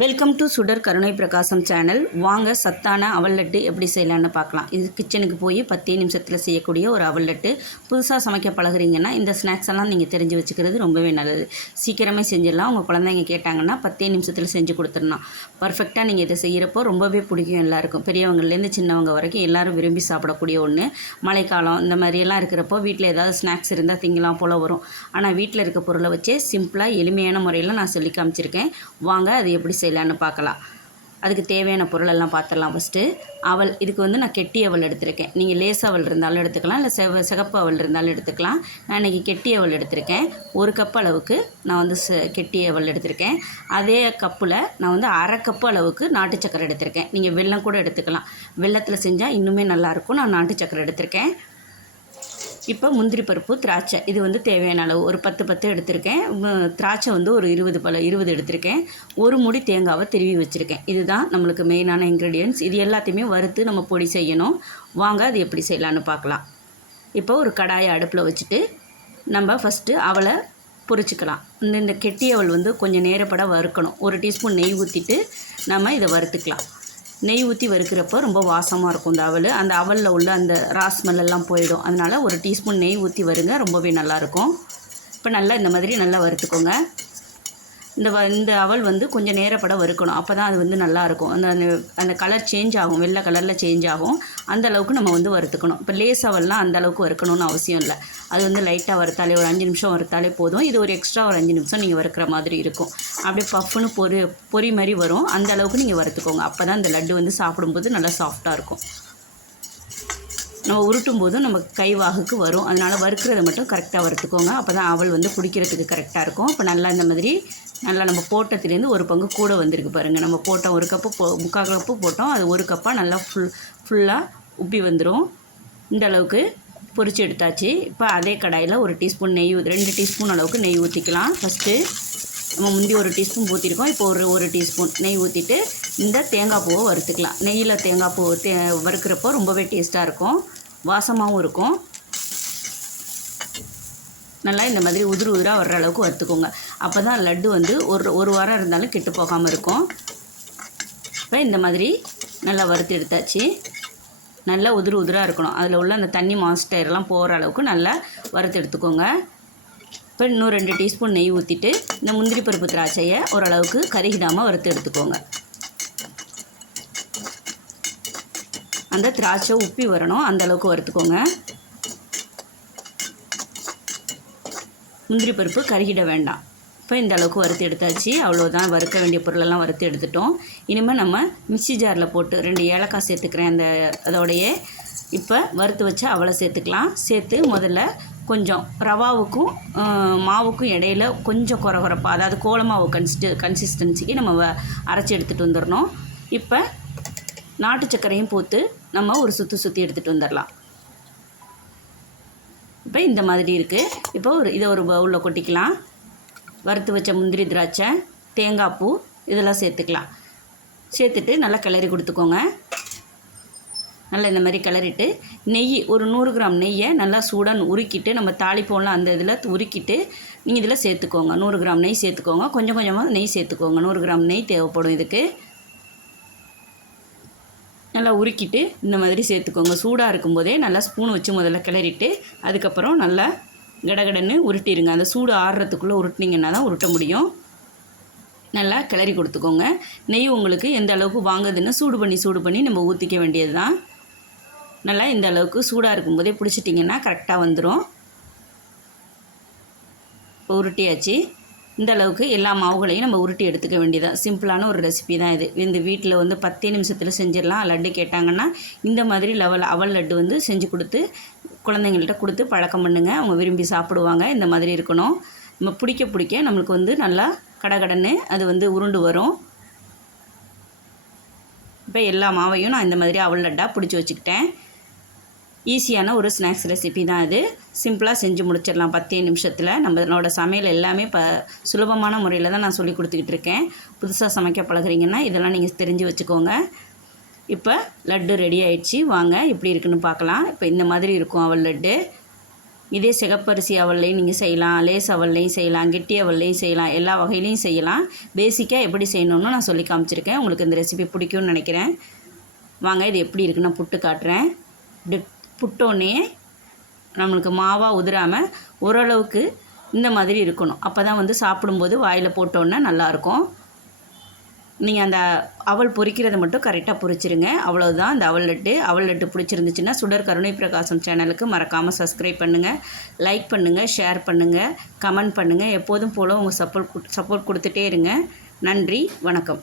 Welcome to சுடர் கருணை பிரகாசம் சேனல் வாங்க சத்தான அவல் லட்டு எப்படி செய்யலான்னு பார்க்கலாம். இது கிச்சனுக்கு போய் பத்தே நிமிஷத்தில் செய்யக்கூடிய ஒரு அவல் லட்டு புதுசாக சமைக்க பழகிறீங்கன்னா இந்த ஸ்நாக்ஸ் எல்லாம் நீங்கள் தெரிஞ்சு வச்சுக்கிறது ரொம்பவே நல்லது. சீக்கிரமே செஞ்சிடலாம். உங்கள் குழந்தைங்க கேட்டாங்கன்னா பத்தே நிமிஷத்தில் செஞ்சு கொடுத்துடணும். பர்ஃபெக்டாக நீங்கள் இதை செய்கிறப்போ ரொம்பவே பிடிக்கும் எல்லாருக்கும். பெரியவங்கள்லேருந்து சின்னவங்க வரைக்கும் எல்லாரும் விரும்பி சாப்பிடக்கூடிய ஒன்று மழைக்காலம் இந்த மாதிரியெல்லாம் இருக்கிறப்போ வீட்டில் ஏதாவது ஸ்நாக்ஸ் இருந்தால் திங்கலாம் போல் வரும். ஆனால் வீட்டில் இருக்க பொருளை வச்சே சிம்பிளாக எளிமையான முறையில் நான் சொல்லி காமிச்சிருக்கேன். வாங்க அது எப்படி செய்யலான்னு பார்க்கலாம் அதுக்கு தேவையான பொருளெல்லாம் பார்த்துடலாம் ஃபஸ்ட்டு அவல் இதுக்கு வந்து நான் கெட்டி அவல் எடுத்திருக்கேன். நீங்கள் லேஸ் அவல் இருந்தாலும் எடுத்துக்கலாம் இல்லை செவ சிகப்பு அவல் இருந்தாலும் எடுத்துக்கலாம். நான் இன்றைக்கி கெட்டி அவள் எடுத்திருக்கேன். ஒரு கப் அளவுக்கு நான் வந்து ச கெட்டி அவள் எடுத்திருக்கேன். அதே கப்பில் நான் வந்து அரை கப்பு அளவுக்கு நாட்டு சக்கரை எடுத்திருக்கேன். நீங்கள் வெல்லம் கூட எடுத்துக்கலாம். வெள்ளத்தில் செஞ்சால் இன்னுமே நல்லாயிருக்கும் நான் நாட்டு சக்கரை எடுத்திருக்கேன். இப்போ முந்திரி பருப்பு திராட்சை. இது வந்து தேவையான அளவு. ஒரு பத்து பத்து எடுத்திருக்கேன். திராட்சை வந்து ஒரு இருபது பல இருபது எடுத்திருக்கேன். ஒரு முடி தேங்காவை திருவி வச்சுருக்கேன். இதுதான் நம்மளுக்கு மெயினான இன்க்ரீடியன்ஸ் இது எல்லாத்தையுமே வறுத்து நம்ம பொடி செய்யணும். வாங்க அது எப்படி செய்யலான்னு பார்க்கலாம். இப்போ ஒரு கடாயை அடுப்பில் வச்சுட்டு நம்ம ஃபஸ்ட்டு அவளை பொரிச்சிக்கலாம். இந்த இந்த கெட்டி அவள் வந்து கொஞ்சம் நேரப்பட வறுக்கணும். ஒரு டீஸ்பூன் நெய் ஊற்றிட்டு நம்ம இதை வறுத்துக்கலாம். நெய் ஊற்றி வறுக்கிறப்போ ரொம்ப வாசமாக இருக்கும் இந்த அவல் அந்த அவலில் உள்ள அந்த ரா எல்லாம் போயிடும். அதனால் ஒரு டீஸ்பூன் நெய் ஊற்றி வருங்க ரொம்பவே நல்லாயிருக்கும் இப்போ நல்லா இந்த மாதிரி நல்லா வறுத்துக்கோங்க. இந்த வ இந்த அவல் வந்து கொஞ்சம் நேரப்பட வறுக்கணும். அப்போ தான் அது வந்து நல்லாயிருக்கும் அந்த அந்த அந்த கலர் சேஞ்ச் ஆகும். வெள்ளை கலரில் சேஞ்ச் ஆகும். அந்த அளவுக்கு நம்ம வந்து வறுத்துக்கணும். இப்போ லேஸ் அவல்லாம் அந்த அளவுக்கு வறுக்கணும்னு அவசியம் இல்லை. அது வந்து லைட்டாக வறுத்தாலே ஒரு அஞ்சு நிமிஷம் வறுத்தாலே போதும். இது ஒரு எக்ஸ்ட்ரா ஒரு அஞ்சு நிமிஷம் நீங்கள் வறுக்கிற மாதிரி இருக்கும். அப்படியே பஃப்னு பொறி பொரி மாதிரி வரும். அந்த அளவுக்கு நீங்கள் வறுத்துக்கோங்க. அப்போ தான் இந்த லட்டு வந்து சாப்பிடும்போது நல்லா சாஃப்டாக இருக்கும். நம்ம உருட்டும் போதும் நம்ம கைவாகுக்கு வரும். அதனால் வறுக்கிறத மட்டும் கரெக்டாக வறுத்துக்கோங்க. அப்போ தான் அவள் வந்து பிடிக்கிறதுக்கு கரெக்டாக இருக்கும். இப்போ நல்லா இந்த மாதிரி நல்லா நம்ம போட்டத்துலேருந்து ஒரு பங்கு கூட வந்திருக்கு பாருங்கள் நம்ம போட்டோம் ஒரு கப்பு போ முக்கால் கப்பு போட்டோம். அது ஒரு கப்பாக நல்லா ஃபுல் ஃபுல்லாக உப்பி வந்துடும் இந்த அளவுக்கு பொரிச்சு எடுத்தாச்சு. இப்போ அதே கடாயில் ஒரு டீஸ்பூன் நெய் ரெண்டு டீஸ்பூன் அளவுக்கு நெய் ஊற்றிக்கலாம் ஃபஸ்ட்டு நம்ம முந்தி ஒரு டீஸ்பூன் ஊற்றிருக்கோம் இப்போ ஒரு ஒரு டீஸ்பூன் நெய் ஊற்றிட்டு இந்த தேங்காய் பூவை வறுத்துக்கலாம். நெய்யில் தேங்காய் பூ தே வறுக்கிறப்போ ரொம்பவே டேஸ்ட்டாக இருக்கும். வாசமாகவும் இருக்கும். நல்லா இந்த மாதிரி உதிர் உதிராக வர்ற அளவுக்கு வறுத்துக்கோங்க. அப்போ தான் லட்டு வந்து ஒரு ஒரு வாரம் இருந்தாலும் கெட்டு போகாமல் இருக்கும். இப்போ இந்த மாதிரி நல்லா வறுத்து எடுத்தாச்சு. நல்லா உதிரு உதிராக இருக்கணும். அதில் உள்ள அந்த தண்ணி மாஸ்டர்லாம் போகிற அளவுக்கு நல்லா வறுத்து எடுத்துக்கோங்க. இப்போ இன்னும் ரெண்டு டீஸ்பூன் நெய் ஊற்றிட்டு இந்த முந்திரி பருப்பு திராட்சையை ஓரளவுக்கு கருகிடாமல் வறுத்து எடுத்துக்கோங்க. அந்த திராட்சை உப்பி வரணும். அந்தளவுக்கு வறுத்துக்கோங்க. முந்திரி பருப்பு கருகிட வேண்டாம். இப்போ இந்த அளவுக்கு வறுத்து எடுத்தாச்சு. அவ்வளோதான் வறுக்க வேண்டிய பொருளெல்லாம் வறுத்து எடுத்துட்டோம். இனிமேல் நம்ம மிக்ஸி ஜாரில் போட்டு ரெண்டு ஏலக்காய் சேர்த்துக்கிறேன். அந்த அதோடையே இப்போ வறுத்து வச்சு அவளை சேர்த்துக்கலாம். சேர்த்து முதல்ல கொஞ்சம் ரவாவுக்கும் மாவுக்கும் இடையில கொஞ்சம் குறகுறப்பாக அதாவது கோலமாவு கன்சிஸ்ட கன்சிஸ்டன்சிக்கு நம்ம வ- அரைச்சி எடுத்துகிட்டு வந்துடணும். இப்போ நாட்டு சர்க்கரையும் போத்து நம்ம ஒரு சுற்றி சுற்றி எடுத்துகிட்டு வந்துடலாம். இப்போ இந்த மாதிரி இருக்குது இப்போ ஒரு இதை ஒரு பவுலில் கொட்டிக்கலாம். வறுத்து வச்ச முந்திரி திராட்சை தேங்காய் பூ இதெல்லாம் சேர்த்துக்கலாம். சேர்த்துட்டு நல்லா கிளறி கொடுத்துக்கோங்க. நல்லா இந்த மாதிரி கிளறிட்டு நெய் ஒரு நூறு கிராம் நெய்யை நல்லா சூடாக உருக்கிட்டு நம்ம தாளிப்போம்லாம் அந்த இதில் உருக்கிட்டு நீங்கள் இதில் சேர்த்துக்கோங்க. நூறு கிராம் நெய் சேர்த்துக்கோங்க. கொஞ்சம் கொஞ்சமாக நெய் சேர்த்துக்கோங்க. நூறு கிராம் நெய் தேவைப்படும் இதுக்கு. நல்லா உருக்கிட்டு இந்த மாதிரி சேர்த்துக்கோங்க. சூடாக இருக்கும்போதே நல்லா ஸ்பூன் வச்சு முதல்ல கிளறிட்டு அதுக்கப்புறம் நல்லா கடகடன்னு உருட்டிடுங்க அந்த சூடு ஆறுறதுக்குள்ளே உருட்டினீங்கன்னா தான் உருட்ட முடியும். நல்லா கிளறி கொடுத்துக்கோங்க. நெய் உங்களுக்கு எந்த அளவுக்கு வாங்குதுன்னு சூடு பண்ணி சூடு பண்ணி நம்ம ஊற்றிக்க வேண்டியது தான் நல்லா இந்த அளவுக்கு சூடாக இருக்கும்போதே பிடிச்சிட்டிங்கன்னா கரெக்டாக வந்துடும் உருட்டியாச்சு. இந்த அளவுக்கு எல்லா மாவுகளையும் நம்ம உருட்டி எடுத்துக்க வேண்டியதான் சிம்பிளான ஒரு ரெசிபி தான் இது. இந்த வீட்டில் வந்து பத்தே நிமிஷத்தில் செஞ்சிடலாம். லட்டு கேட்டாங்கன்னா இந்த மாதிரி லெவல் அவல் லட்டு வந்து செஞ்சு கொடுத்து குழந்தைங்கள்ட்ட கொடுத்து பழக்கம் பண்ணுங்க. அவங்க விரும்பி சாப்பிடுவாங்க. இந்த மாதிரி இருக்கணும். நம்ம பிடிக்க பிடிக்க நம்மளுக்கு வந்து நல்லா கடகடன்னு அது வந்து உருண்டு வரும். இப்போ எல்லா மாவையும் நான் இந்த மாதிரி அவல் லட்டாக பிடிச்சி வச்சுக்கிட்டேன். ஈஸியான ஒரு ஸ்நாக்ஸ் ரெசிபி தான் இது. சிம்பிளாக செஞ்சு முடிச்சிடலாம். பத்தே நிமிஷத்தில் நம்மளோட சமையல் எல்லாமே இப்போ சுலபமான முறையில் தான் நான் சொல்லி கொடுத்துக்கிட்டு இருக்கேன். புதுசாக சமைக்க பழகுறீங்கன்னா இதெல்லாம் நீங்கள் தெரிஞ்சு வச்சுக்கோங்க. இப்போ லட்டு ரெடி ஆயிடுச்சு. வாங்க எப்படி இருக்குன்னு பார்க்கலாம். இப்போ இந்த மாதிரி இருக்கும் அவள் லட்டு. இதே சிகப்பரிசி அவல்லையும் நீங்கள் செய்யலாம். லேஸ் அவல்லையும் செய்யலாம். கெட்டி அவல்லையும் செய்யலாம். எல்லா வகையிலையும் செய்யலாம். பேசிக்காக எப்படி செய்யணும்னு நான் சொல்லி காமிச்சிருக்கேன். உங்களுக்கு இந்த ரெசிபி பிடிக்கும்னு நினைக்கிறேன். வாங்க இது எப்படி இருக்குன்னு நான் புட்டு காட்டுறேன். இப்படி புட்டோன்னே நம்மளுக்கு மாவாக உதிராமல் ஓரளவுக்கு இந்த மாதிரி இருக்கணும். அப்போ தான் வந்து சாப்பிடும்போது வாயில் போட்டோன்னே நல்லாயிருக்கும். நீங்கள் அந்த அவல் பொறிக்கிறத மட்டும் கரெக்டாக பொறிச்சிருங்க. அவ்வளோதான் அந்த அவள் லட்டு அவள் லட்டு பிடிச்சிருந்துச்சுன்னா சுடர் கருணை பிரகாசம் சேனலுக்கு மறக்காமல் சப்ஸ்கிரைப் பண்ணுங்கள் லைக் பண்ணுங்கள் ஷேர் பண்ணுங்கள் கமெண்ட் பண்ணுங்கள் எப்போதும் போல் உங்கள் சப்போர்ட் சப்போர்ட் கொடுத்துட்டே இருங்க. நன்றி வணக்கம்.